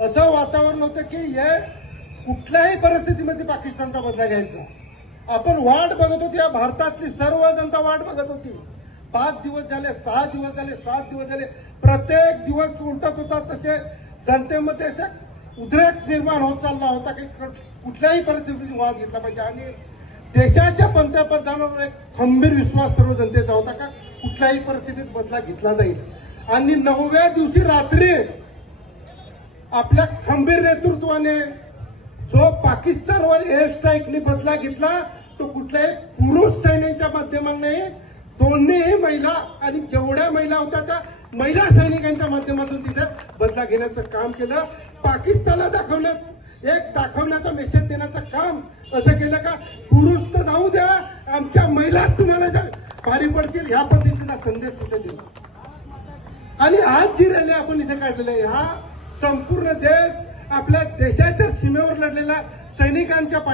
असं वातावरण होतं की हे कुठल्याही परिस्थितीमध्ये पाकिस्तानचा बदला घ्यायचा. आपण वाट बघत होती या भारतातली सर्व जनता वाट बघत होती. पाच दिवस झाले सहा दिवस झाले सात दिवस झाले. प्रत्येक दिवस उलटत होता तसे जनतेमध्ये असे उद्रेक निर्माण होत चालला होता की कुठल्याही परिस्थितीत वाद घेतला पाहिजे. आणि देशाच्या पंतप्रधानावर एक खंबीर विश्वास सर्व जनतेचा होता का? कुठल्याही परिस्थितीत बदला घेतला जाईल आणि नवव्या दिवशी रात्री आपल्या खंबीर नेतृत्वाने जो पाकिस्तानवर एअर स्ट्राईकने बदला घेतला तो कुठल्याही पुरुष सैन्यांच्या माध्यमाने दोन्ही महिला आणि जेवढ्या महिला होत्या त्या महिला सैनिकांच्या माध्यमातून तिथे बदला घेण्याचं काम केलं. पाकिस्तानला दाखवण्यात एक दाखवण्याचा मेसेज देण्याचं काम असं केलं का पुरुष तर जाऊ द्या आमच्या महिला तुम्हाला ज्या भारी पडतील ह्या पद्धतीचा संदेश तिथे दिला आणि आज जी रॅली आपण इथे काढलेली आहे हा संपूर्ण देश आपल्या देशाच्या सीमेवर लढलेल्या सैनिकांच्या